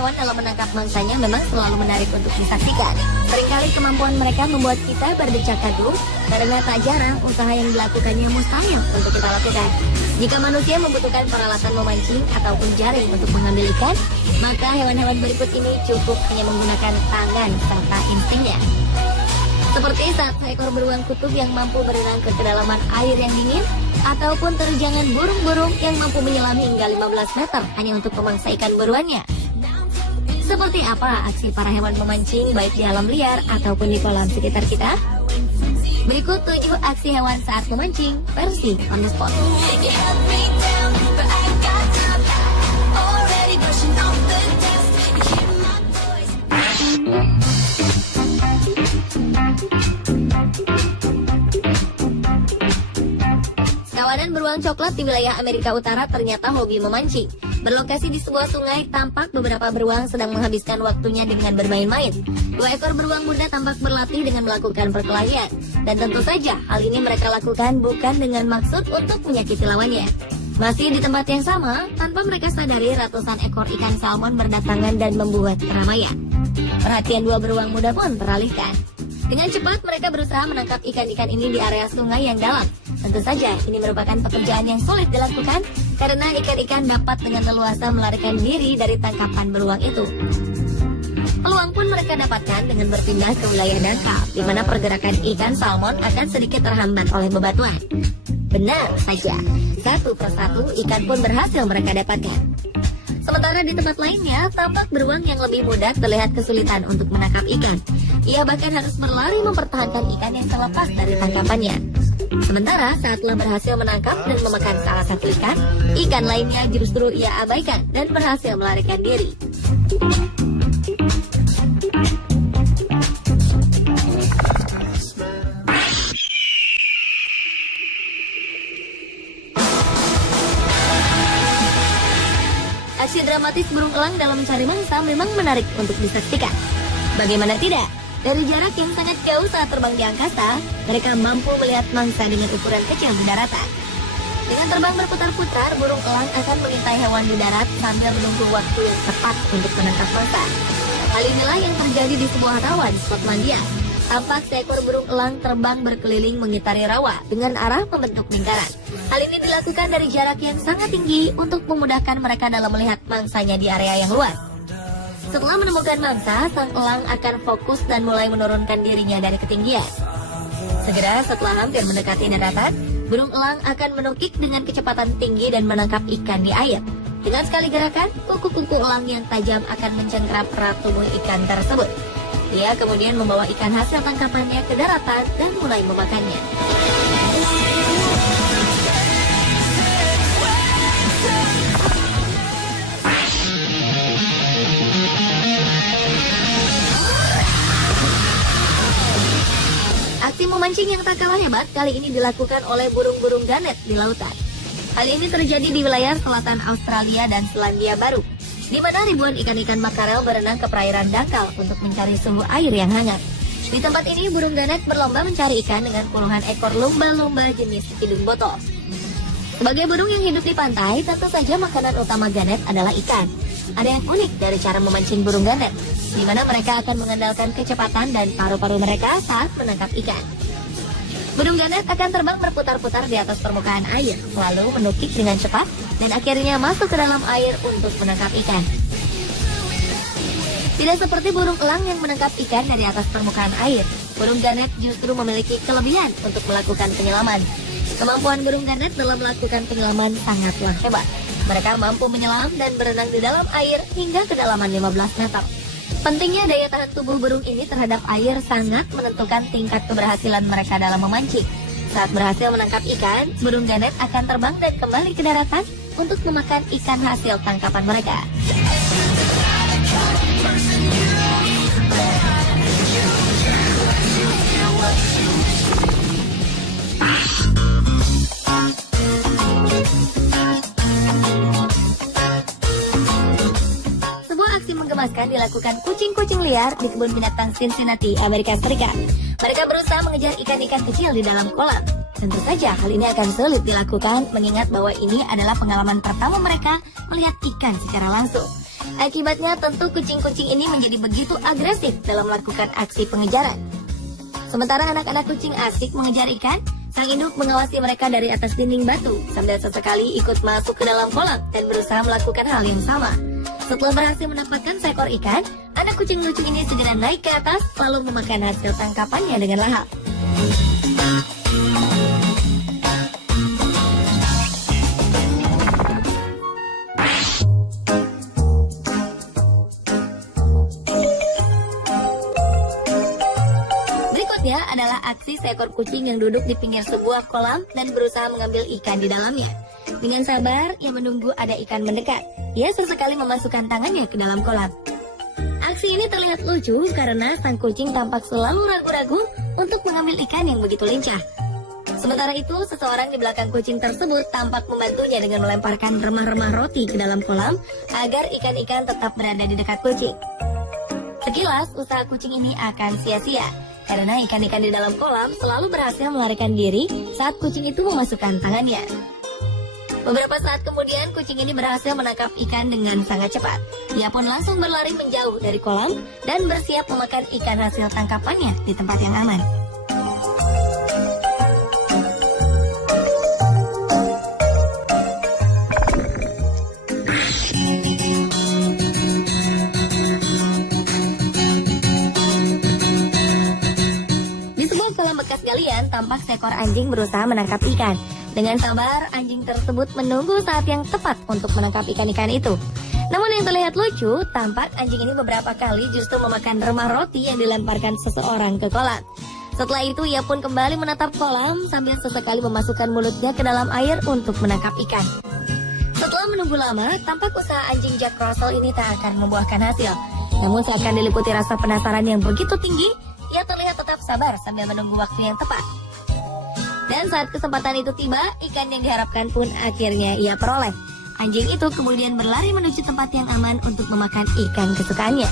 hewan dalam menangkap mangsanya memang selalu menarik untuk disaksikan. Seringkali kemampuan mereka membuat kita berdecak kagum, karena tak jarang usaha yang dilakukannya mustahil untuk kita lakukan. Jika manusia membutuhkan peralatan memancing ataupun jaring untuk mengambil ikan, maka hewan-hewan berikut ini cukup hanya menggunakan tangan serta instingnya. Seperti saat seekor beruang kutub yang mampu berenang ke kedalaman air yang dingin, ataupun terjangan burung-burung yang mampu menyelam hingga 15 meter hanya untuk memangsa ikan buruannya. Seperti apa aksi para hewan memancing baik di alam liar ataupun di kolam sekitar kita? Berikut 7 aksi hewan saat memancing versi on the spot. Kawanan beruang coklat di wilayah Amerika Utara ternyata hobi memancing. Berlokasi di sebuah sungai, tampak beberapa beruang sedang menghabiskan waktunya dengan bermain-main. 2 ekor beruang muda tampak berlatih dengan melakukan perkelahian. Dan tentu saja, hal ini mereka lakukan bukan dengan maksud untuk menyakiti lawannya. Masih di tempat yang sama, tanpa mereka sadari ratusan ekor ikan salmon berdatangan dan membuat keramaian. Perhatian 2 beruang muda pun teralihkan. Dengan cepat mereka berusaha menangkap ikan-ikan ini di area sungai yang dalam. Tentu saja ini merupakan pekerjaan yang sulit dilakukan karena ikan-ikan dapat dengan leluasa melarikan diri dari tangkapan beruang itu. Peluang pun mereka dapatkan dengan berpindah ke wilayah dangkal, di mana pergerakan ikan salmon akan sedikit terhambat oleh bebatuan. Benar saja, satu persatu ikan pun berhasil mereka dapatkan. Sementara di tempat lainnya, tampak beruang yang lebih muda terlihat kesulitan untuk menangkap ikan. Ia bahkan harus berlari mempertahankan ikan yang terlepas dari tangkapannya. Sementara saat telah berhasil menangkap dan memakan salah satu ikan lainnya justru ia abaikan dan berhasil melarikan diri. Aksi dramatis burung elang dalam mencari mangsa memang menarik untuk disaksikan. Bagaimana tidak? Dari jarak yang sangat jauh saat terbang di angkasa, mereka mampu melihat mangsa dengan ukuran kecil di daratan. Dengan terbang berputar-putar, burung elang akan mengintai hewan di darat sambil menunggu waktu yang tepat untuk menangkap mangsa. Hal inilah yang terjadi di sebuah rawa di Skotlandia. Tampak seekor burung elang terbang berkeliling mengitari rawa dengan arah membentuk lingkaran. Hal ini dilakukan dari jarak yang sangat tinggi untuk memudahkan mereka dalam melihat mangsanya di area yang luas. Setelah menemukan mangsa, sang elang akan fokus dan mulai menurunkan dirinya dari ketinggian. Segera setelah hampir mendekati daratan, burung elang akan menukik dengan kecepatan tinggi dan menangkap ikan di air. Dengan sekali gerakan, kuku-kuku elang yang tajam akan mencengkram erat tubuh ikan tersebut. Ia kemudian membawa ikan hasil tangkapannya ke daratan dan mulai memakannya. Aksi memancing yang tak kalah hebat kali ini dilakukan oleh burung-burung ganet di lautan. Hal ini terjadi di wilayah selatan Australia dan Selandia Baru, di mana ribuan ikan-ikan makarel berenang ke perairan dangkal untuk mencari suhu air yang hangat. Di tempat ini, burung ganet berlomba mencari ikan dengan puluhan ekor lumba-lumba jenis hidung botol. Sebagai burung yang hidup di pantai, tentu saja makanan utama ganet adalah ikan. Ada yang unik dari cara memancing burung ganet, di mana mereka akan mengandalkan kecepatan dan paru-paru mereka saat menangkap ikan. Burung ganet akan terbang berputar-putar di atas permukaan air, lalu menukik dengan cepat dan akhirnya masuk ke dalam air untuk menangkap ikan. Tidak seperti burung elang yang menangkap ikan dari atas permukaan air, burung ganet justru memiliki kelebihan untuk melakukan penyelaman. Kemampuan burung ganet dalam melakukan penyelaman sangatlah hebat. Mereka mampu menyelam dan berenang di dalam air hingga kedalaman 15 meter. Pentingnya daya tahan tubuh burung ini terhadap air sangat menentukan tingkat keberhasilan mereka dalam memancing. Saat berhasil menangkap ikan, burung ganet akan terbang dan kembali ke daratan untuk memakan ikan hasil tangkapan mereka. Menggemaskan dilakukan kucing-kucing liar di kebun binatang Cincinnati, Amerika Serikat. Mereka berusaha mengejar ikan-ikan kecil di dalam kolam. Tentu saja hal ini akan sulit dilakukan mengingat bahwa ini adalah pengalaman pertama mereka melihat ikan secara langsung. Akibatnya tentu kucing-kucing ini menjadi begitu agresif dalam melakukan aksi pengejaran. Sementara anak-anak kucing asik mengejar ikan, sang induk mengawasi mereka dari atas dinding batu sambil sesekali ikut masuk ke dalam kolam dan berusaha melakukan hal yang sama. Setelah berhasil mendapatkan seekor ikan, anak kucing lucu ini segera naik ke atas lalu memakan hasil tangkapannya dengan lahap. Berikutnya adalah aksi seekor kucing yang duduk di pinggir sebuah kolam dan berusaha mengambil ikan di dalamnya. Dengan sabar, ia menunggu ada ikan mendekat. Ia sesekali memasukkan tangannya ke dalam kolam. Aksi ini terlihat lucu karena sang kucing tampak selalu ragu-ragu untuk mengambil ikan yang begitu lincah. Sementara itu, seseorang di belakang kucing tersebut tampak membantunya dengan melemparkan remah-remah roti ke dalam kolam agar ikan-ikan tetap berada di dekat kucing. Sekilas, usaha kucing ini akan sia-sia karena ikan-ikan di dalam kolam selalu berhasil melarikan diri saat kucing itu memasukkan tangannya. Beberapa saat kemudian, kucing ini berhasil menangkap ikan dengan sangat cepat. Ia pun langsung berlari menjauh dari kolam dan bersiap memakan ikan hasil tangkapannya di tempat yang aman. Di sebuah kolam bekas galian, tampak seekor anjing berusaha menangkap ikan. Dengan sabar, anjing tersebut menunggu saat yang tepat untuk menangkap ikan-ikan itu. Namun yang terlihat lucu, tampak anjing ini beberapa kali justru memakan remah roti yang dilemparkan seseorang ke kolam. Setelah itu, ia pun kembali menatap kolam sambil sesekali memasukkan mulutnya ke dalam air untuk menangkap ikan. Setelah menunggu lama, tampak usaha anjing Jack Russell ini tak akan membuahkan hasil. Namun seakan diliputi rasa penasaran yang begitu tinggi, ia terlihat tetap sabar sambil menunggu waktu yang tepat. Dan saat kesempatan itu tiba, ikan yang diharapkan pun akhirnya ia peroleh. Anjing itu kemudian berlari menuju tempat yang aman untuk memakan ikan kesukaannya.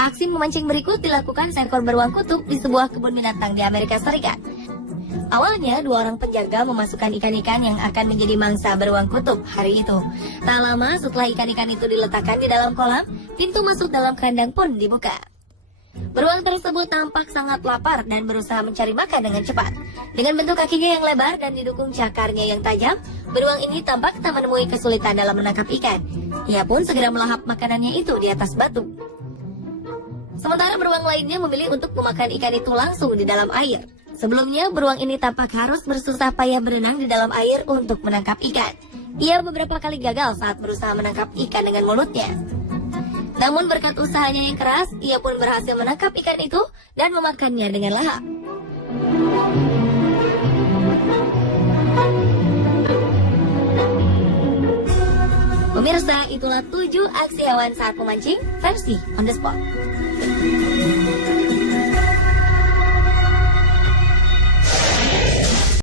Aksi memancing berikut dilakukan seekor beruang kutub di sebuah kebun binatang di Amerika Serikat. Awalnya, 2 orang penjaga memasukkan ikan-ikan yang akan menjadi mangsa beruang kutub hari itu. Tak lama setelah ikan-ikan itu diletakkan di dalam kolam, pintu masuk dalam kandang pun dibuka. Beruang tersebut tampak sangat lapar dan berusaha mencari makan dengan cepat. Dengan bentuk kakinya yang lebar dan didukung cakarnya yang tajam, beruang ini tampak tak menemui kesulitan dalam menangkap ikan. Ia pun segera melahap makanannya itu di atas batu. Sementara beruang lainnya memilih untuk memakan ikan itu langsung di dalam air. Sebelumnya, beruang ini tampak harus bersusah payah berenang di dalam air untuk menangkap ikan. Ia beberapa kali gagal saat berusaha menangkap ikan dengan mulutnya. Namun berkat usahanya yang keras, ia pun berhasil menangkap ikan itu dan memakannya dengan lahap. Pemirsa, itulah 7 aksi hewan saat memancing versi on the spot.